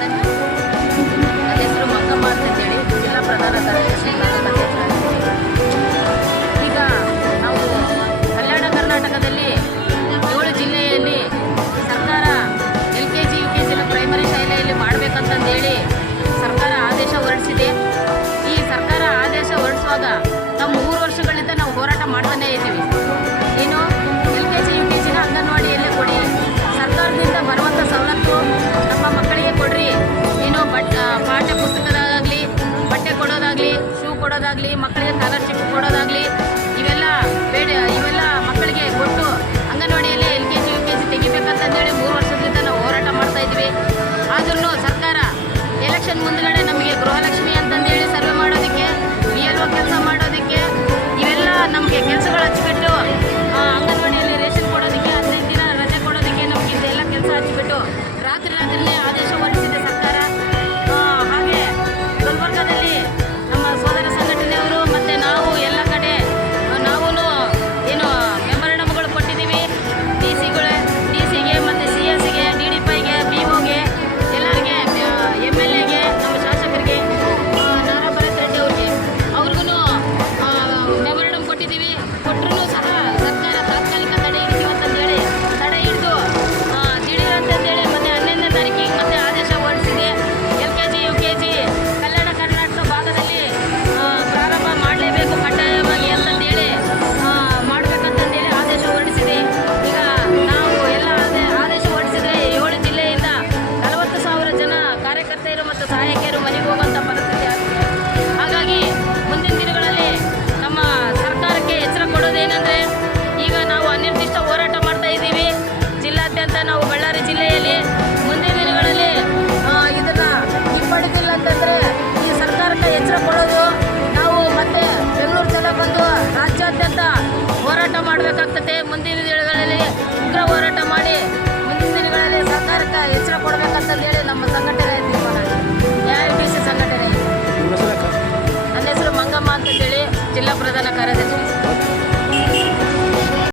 ನನ್ನ ಹೆಸರು ಮಂಗಮ್ಮ ಅಂತೇಳಿ ಜಿಲ್ಲಾ ಪ್ರಧಾನ ಕಾರ್ಯದರ್ಶಿ ಈಗ ನಾವು ಕಲ್ಯಾಣ ಕರ್ನಾಟಕದಲ್ಲಿ 7 ಜಿಲ್ಲೆಯಲ್ಲಿ ಸರ್ಕಾರ LKG UKG ಪ್ರೈಮರಿ ಶಾಲೆಯಲ್ಲಿ ಮಾಡಬೇಕಂತಂದೇಳಿ ಸರ್ಕಾರ ಆದೇಶ ಹೊರಡಿಸಿದೆ. ಈ ಸರ್ಕಾರ ಆದೇಶ ಹೊರಡಿಸುವಾಗ ನಾವು 3 ವರ್ಷಗಳಿಂದ ನಾವು ಹೋರಾಟ ಮಾಡ್ತಾನೇ ಇದ್ದೀವಿ. ಏನು LKG UKG ಅಂಗನವಾಡಿಯಲ್ಲೇ ಕೊಡಿ, ಸರ್ಕಾರದಿಂದ ಬರುವಂಥ ಸವಲತ್ತು ನಮ್ಮ ಮಕ್ಕಳಿಗೆ ಕೊಡ್ರಿ. ಏನು ಪಾಠ್ಯ ಪುಸ್ತಕದಾಗಲಿ, ಬಟ್ಟೆ ಕೊಡೋದಾಗಲಿ, ಶೂ ಕೊಡೋದಾಗಲಿ, ಮಕ್ಕಳಿಗೆ ಸ್ಕಾಲರ್ಶಿಪ್ ಕೊಡೋದಾಗಲಿ, ಇವೆಲ್ಲ ಮಕ್ಕಳಿಗೆ ಕೊಟ್ಟು ಅಂಗನವಾಡಿಯಲ್ಲಿ LKG UKG ತೆಗಿಬೇಕಂತಂದೇಳಿ 3 ವರ್ಷದಿಂದ ನಾವು ಹೋರಾಟ ಮಾಡ್ತಾ ಇದ್ವಿ. ಆದ್ರೂ ಸರ್ಕಾರ ಎಲೆಕ್ಷನ್ ಮುಂದ್ಗಡೆ ನಮಗೆ ಗೃಹಲಕ್ಷ್ಮಿ ಅಂತಂದೇಳಿ ಸರ್ವೆ ಮಾಡೋದಕ್ಕೆ, BLO ಕೆಲಸ ಮಾಡೋದಕ್ಕೆ, ಇವೆಲ್ಲ ನಮಗೆ ಕೆಲಸಗಳು ಹಚ್ಚಿಬಿಟ್ಟು ಅಂಗನವಾಡಿಯಲ್ಲಿ ರೇಷನ್ ಕೊಡೋದಕ್ಕೆ, 15 ದಿನ ರಜೆ ಕೊಡೋದಕ್ಕೆ ನಮಗೆ ಇದೆಲ್ಲ ಕೆಲಸ ಹಚ್ಚಿಬಿಟ್ಟು ರಾತ್ರಿನೇ ಆದೇಶ ಹೊರಡಿಸಿದೆ ಸರ್ಕಾರ. ಹಾಗೆ ಗುಲ್ಬರ್ಗದಲ್ಲಿ ನಮ್ಮ ಸೋದರ ಸಂಘಟನೆಯವರು ಮತ್ತು ನಾವು ಎಲ್ಲ ಕಡೆ ನಾವು ಏನು ಮೆಮೊರಂಡಮ್ಗಳು ಕೊಟ್ಟಿದ್ದೀವಿ. ಡಿಸಿಗೆ ಮತ್ತು CS ಗೆ, DDPಗೆ, BOಗೆ, ಎಲ್ಲರಿಗೆ, MLAಗೆ, ನಮ್ಮ ಶಾಸಕರಿಗೆ, ನಾರಾ ಭರತ್ ರೆಡ್ಡಿ ಅವ್ರಿಗೂ ಮೆಮೊರಂಡಮ್ ಕೊಟ್ಟಿದ್ದೀವಿ. ಕೊಟ್ಟರೂ ಸಹ ಸರ್ಕಾರ ತಾತ್ಕಾಲಿಕ ತಡೆ ಹಿಡಿತೀವಿ ಅಂತಂದೇಳಿ ತಡೆ ಹಿಡಿದು ದಿಢೀರ್ ಅಂತಂದೇಳಿ ಮತ್ತೆ 11ನೇ ತಾರೀಕಿಗೆ ಮತ್ತೆ ಆದೇಶ ಹೊರಡಿಸಿದೆ. LKG UKG ಕಲ್ಯಾಣ ಕರ್ನಾಟಕ ಭಾಗದಲ್ಲಿ ಪ್ರಾರಂಭ ಮಾಡಲೇಬೇಕು ಕಡ್ಡಾಯವಾಗಿ ಅಂತಂದೇಳಿ ಮಾಡಬೇಕಂತಂದೇಳಿ ಆದೇಶ ಹೊರಡಿಸಿದೆ. ಈಗ ನಾವು ಎಲ್ಲ ಆದೇಶ ಹೊರಡಿಸಿದ್ರೆ 7 ಜಿಲ್ಲೆಯಿಂದ 40,000 ಜನ ಕಾರ್ಯಕರ್ತೆಯರು ಮತ್ತು ಸಹಾಯಕಿಯರು ಮನೆಗೆ ಹೋಗುವಂಥ ಪರಿಸ್ಥಿತಿ ಆಗ್ತಿದೆ. ಹಾಗಾಗಿ ಮುಂದಿನ ದಿನಗಳಲ್ಲಿ ನಮ್ಮ ಸರ್ಕಾರಕ್ಕೆ ಎಚ್ಚರ ಕೊಡೋದೇನೆಂದರೆ, ಈಗ ನಾವು ಅನಿರ್ದಿಷ್ಟ ಹೋರಾಟ ಮಾಡ್ತಾ ಇದ್ದೀವಿ ಜಿಲ್ಲಾದ್ಯಂತ. ನಾವು ಬಳ್ಳಾರಿ ಜಿಲ್ಲೆಯಲ್ಲಿ ಮುಂದಿನ ದಿನಗಳಲ್ಲಿ ಇದನ್ನು ಹಿಂಪಡೆದಿಲ್ಲ ಅಂತಂದರೆ ಈ ಸರ್ಕಾರಕ್ಕೆ ಎಚ್ಚರ ಕೊಡೋದು, ನಾವು ಮತ್ತೆ ಬೆಂಗಳೂರು ಜನ ಬಂದು ರಾಜ್ಯಾದ್ಯಂತ ಹೋರಾಟ ಮಾಡಬೇಕಾಗ್ತದೆ. ಮುಂದಿನ ದಿನಗಳಲ್ಲಿ ಉಗ್ರ ಹೋರಾಟ ಮಾಡಿ ಮುಂದಿನ ದಿನಗಳಲ್ಲಿ ಸರ್ಕಾರಕ್ಕೆ ಎಚ್ಚರ ಕೊಡಬೇಕಂತಂದೇಳಿ ನಮ್ಮ ಸಂಘಟನೆ ತೀರ್ಮಾನ, AITC ಸಂಘಟನೆ. ನನ್ನ ಹೆಸರು ಮಂಗಮ್ಮ ಅಂತೇಳಿ ಜಿಲ್ಲಾ ಪ್ರಧಾನ ಕಾರ್ಯದರ್ಶಿ.